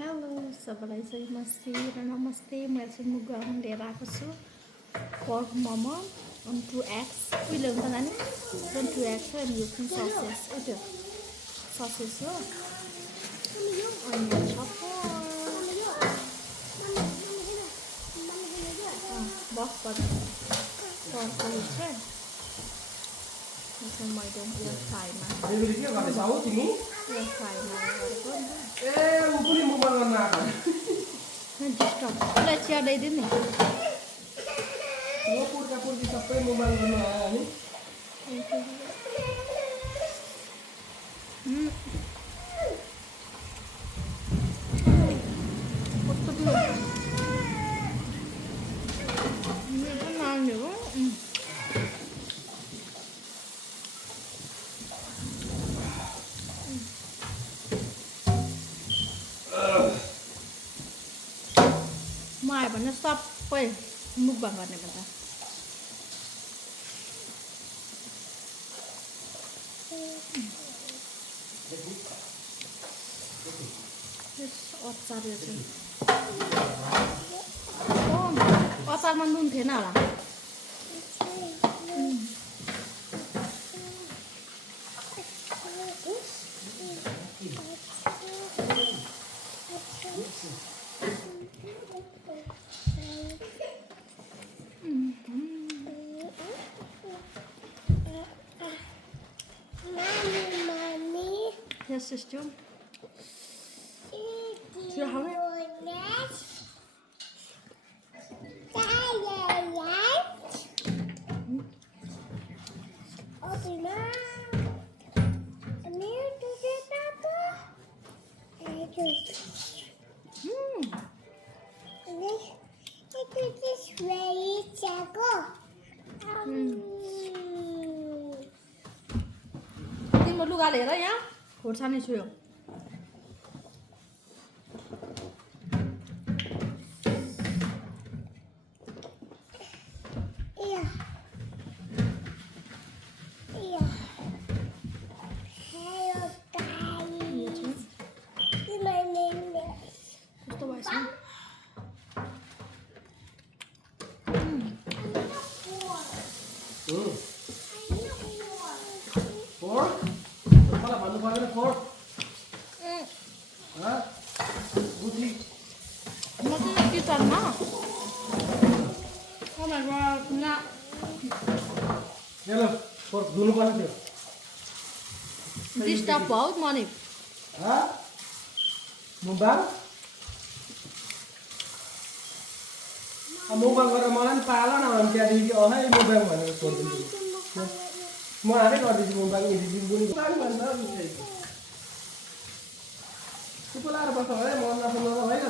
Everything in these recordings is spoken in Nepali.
हेलो सबैलाई जय मस्ती र नमस्ते। मैले चाहिँ मुगम लिएर आएको छु पर्क मोमो अनि 2 एग्स उहिले हुन्छ नानी 2 एग्स हो अनि यो चाहिँ ससेस हो त्यो ससेस हो अनि यहाँ छ बस पर्क हुन्छ मैले यो फ्राईमा डिस्टर्ब उसलाई चिया ल्याइदिनु नि सबै मोबाइल गर्नु आयो नि कस्तो त्यो नानी हो म आयो भने सबै मुकबाङ गर्ने भन्दा अचार यो चाहिँ अचारमा नुन थिएन होला Yes, sister. Chưa hóng đấy. Timbul lu gale ra ya. खोर्सानी छु यो कस्तो भएछ किचनमा डिस्टर्ब भयो मनी मोबाइल गरेर मलाई नि पाला न भने त्यहाँदेखि अहै मोबाइल भनेर छोडिदिन्छु म आफै गरिदिन्छु मोबाइल एडिटिङ पनि भन्छ चुप लाएर बस्छ है मन नसम्म होइन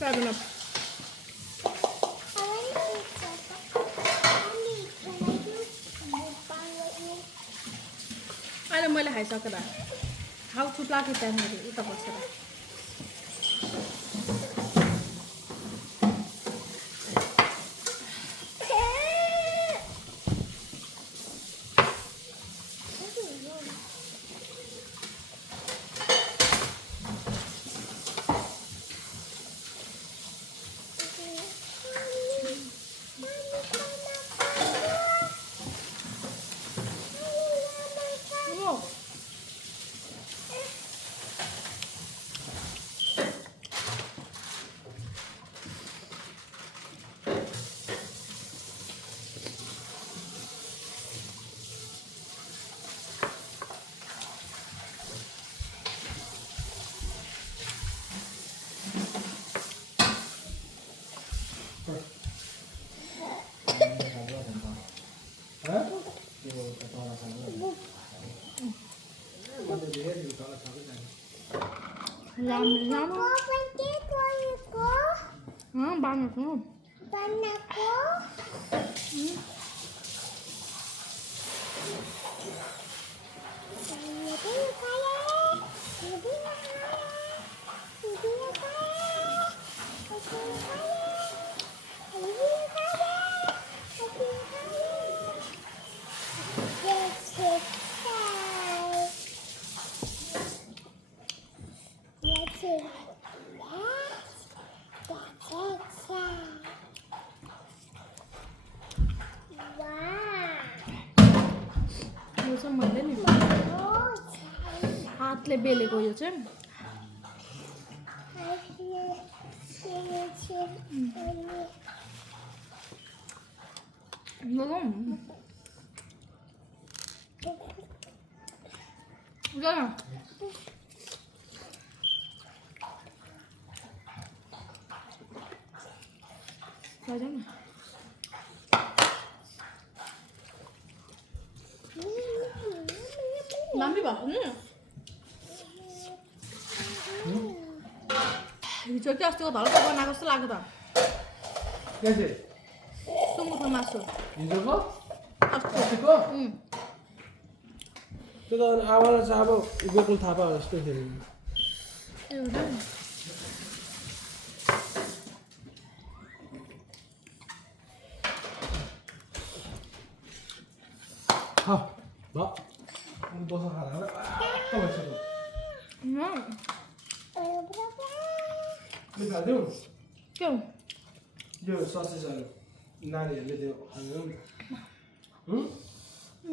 Seven up. अहिले मैले खाइसकेर खाउ चुप लाग्यो त्यहाँनिर उता बसेर banyak tuh. Banyak यो चाहिँ मैले नि हातले बेलेको यो चाहिँ Mami bảo हिजो के अस्तिको धर्को बनाएको जस्तो लाग्यो त के चाहिँ सुँगुरको मासु हिजोको अस्तिको त्यो त आवाज चाहिँ अब गोकुल थापा जस्तो थियो एउटा बस खाएर के हो त्यो ससेसहरू नानीहरूले त्यो खानु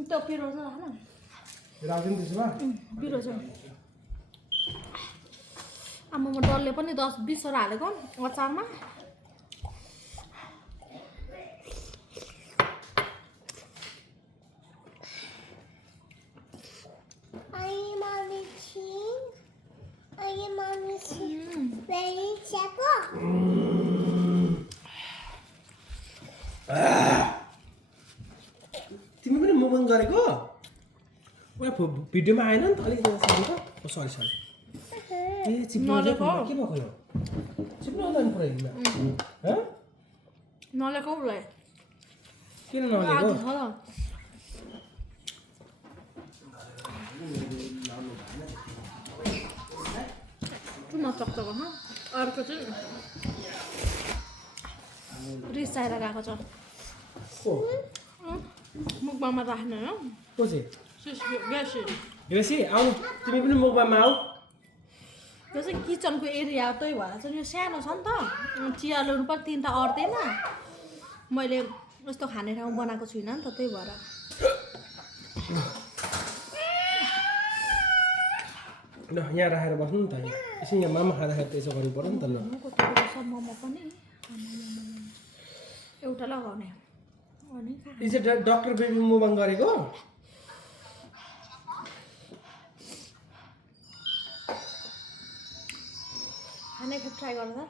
त्यो पिरो छ होइन राखिदिनु त्यसो भए पिरो छ आमामा डल्ले पनि 10-20 वटा हालेको अचारमा तिमी पनि मुभमेन्ट गरेको भिडियोमा आएन नि त अलिकति सरी सरी ए चिप्लो के भएको यो चिप्लो जानु पुऱ्याइदिनु नलेको उसलाई किन नलेको सक्छ भन अर्को चाहिँ रिसाएर गएको छ मुखबामा राख्ने हो कसै ग्यासी आउनु तिमी पनि मुखबामा आऊ यो चाहिँ किचनको एरिया त्यही भएर चाहिँ यो सानो छ नि त चिया ल्याउनु पर्छ 3टा अट्दैन मैले यस्तो खाने ठाउँ बनाएको छुइनँ नि त त्यही भएर ल यहाँ राखेर बस्नु नि त यसो यहाँ मामा खाँदाखेरि त्यसो गर्नु पर्यो नि त ल मोमो पनि एउटा लगाउने यो चाहिँ डक्टर बेबी मुभमेन्ट गरेको खाने खेप ट्राई गर्दा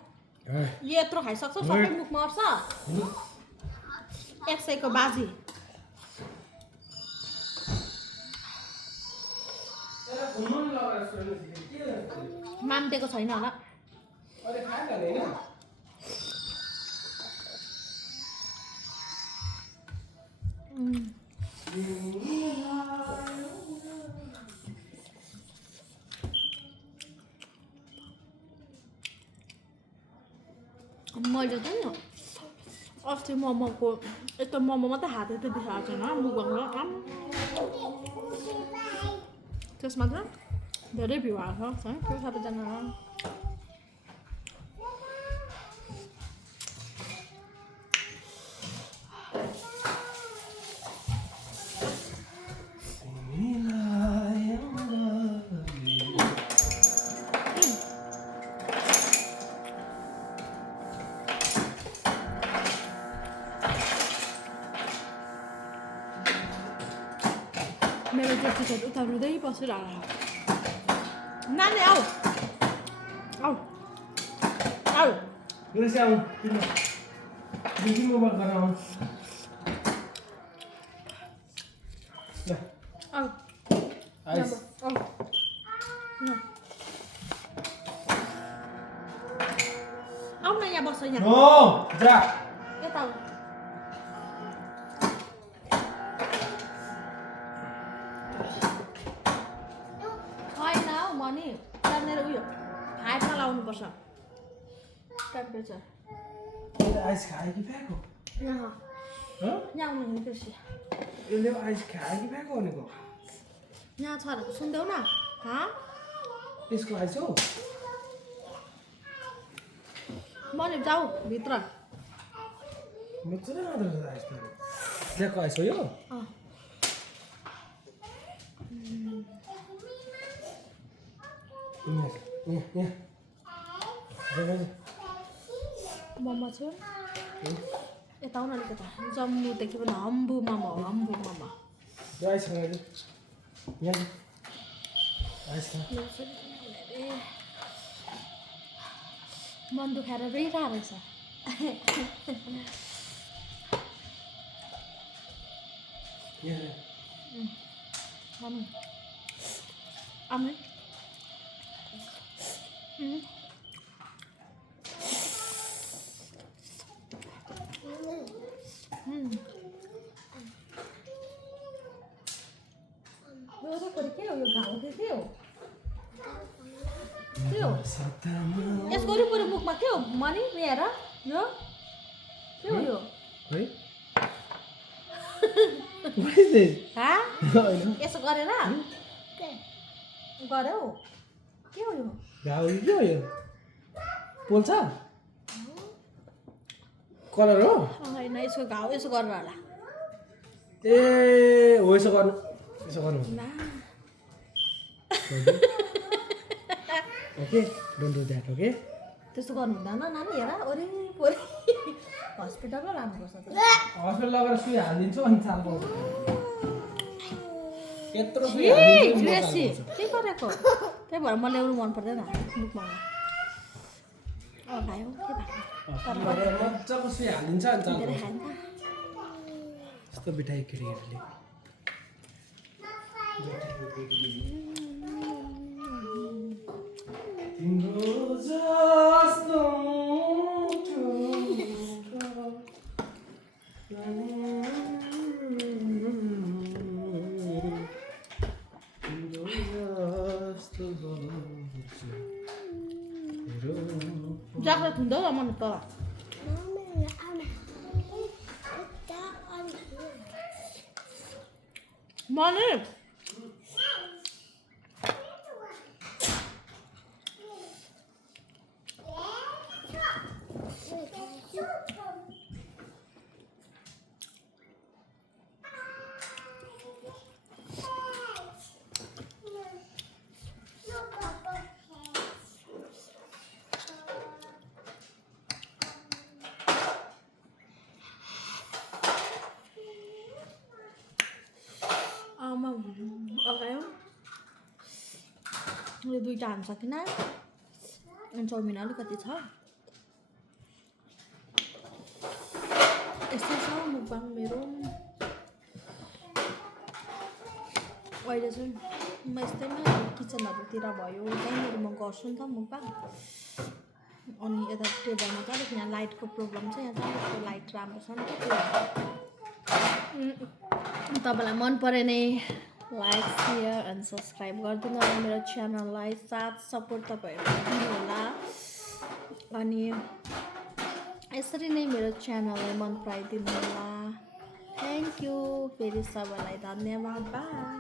यत्रो खाइसक्छौ सबै मुखमा अट्छ 100 को बाजी मान्टेको छैन होला मैले चाहिँ अस्ति मोमोको यस्तो मोमो मात्रै हात यति देखाएको छैन मुखबाट त्यसमा चाहिँ धेरै भ्यू आएको छ त्यो सबैजना मेरो जति छ उता रुँदै बसिरहेको नानी आऊ आऊ आऊ गुरुसी आऊ बिजी मोबाइल गरेर आऊ ल आऊ आइस आऊ आऊ न यहाँ बस यहाँ हो जा यता आऊ अनि त्यहाँनिर उयो हाइटमा लाउनुपर्छ टेम्परेचर आइस खायो कि फ्याँको यहाँ यहाँ आउनु नि त्यसै यसले आइस खायो कि फ्याँको भनेको यहाँ छ सुन्देऊ न यसको आइस हो मैले जाऊ भित्र मजाले मात्र यस्तो त्यहाँको आइसो यो मोमो छु यता आउन अलिकता जम्मूदेखि पनि हम्बु मोमो मन दुखाएर रोइरहेको रहेछ आम्रै के हो यो घाउ के हो यसको वरिपरि मुखमा के हो मनी हेर यो के हो यो यसो गरेर गऱ्यौ के हो यो घाउ के हो यो पोल्छ कलर हो होइन यसको घाउ यसो गरेर होला ए हो यसो गर्नु okay don't do that okay त्यस्तो गर्नु हुँदैन नानी हेर वरिपरि हस्पिटलमा लानुपर्छ हस्पिटल लगेर सुई हालिदिन्छु अनि चाल पाउँछ यत्रो सुई हालिदिन्छु के गरेको त्यही भएर मलाई ल्याउनु मन पर्दैन मुखमा खायो के भएको मजाको सुई हालिदिन्छ अनि चाल धेरै खान्छ यस्तो बिठाइ केटीहरूले तिम्रो जस्तो जाग्रत हुँदो मन त मने अगायो यो दुईवटा हाल्नु सकिनँ अनि चाउमिन अलिकति छ यस्तै छ मुखबाङ मेरो अहिले चाहिँ म यस्तैमा किचनहरूतिर भयो त्यहीँनिर म गर्छु नि त मुखबाङ अनि यता टेबलमा चाहिँ अलिक यहाँ लाइटको प्रब्लम छ यहाँ चाहिँ अलिक लाइट राम्रो छ नि त तपाईँलाई मन पऱ्यो नि लाइक सेयर एन्ड सब्सक्राइब गरिदिनु होला मेरो च्यानललाई साथ सपोर्ट तपाईँहरू दिनु होला अनि यसरी नै मेरो च्यानललाई मन पराइदिनु होला थ्याङ्क यू फेरि सबैलाई धन्यवाद बाई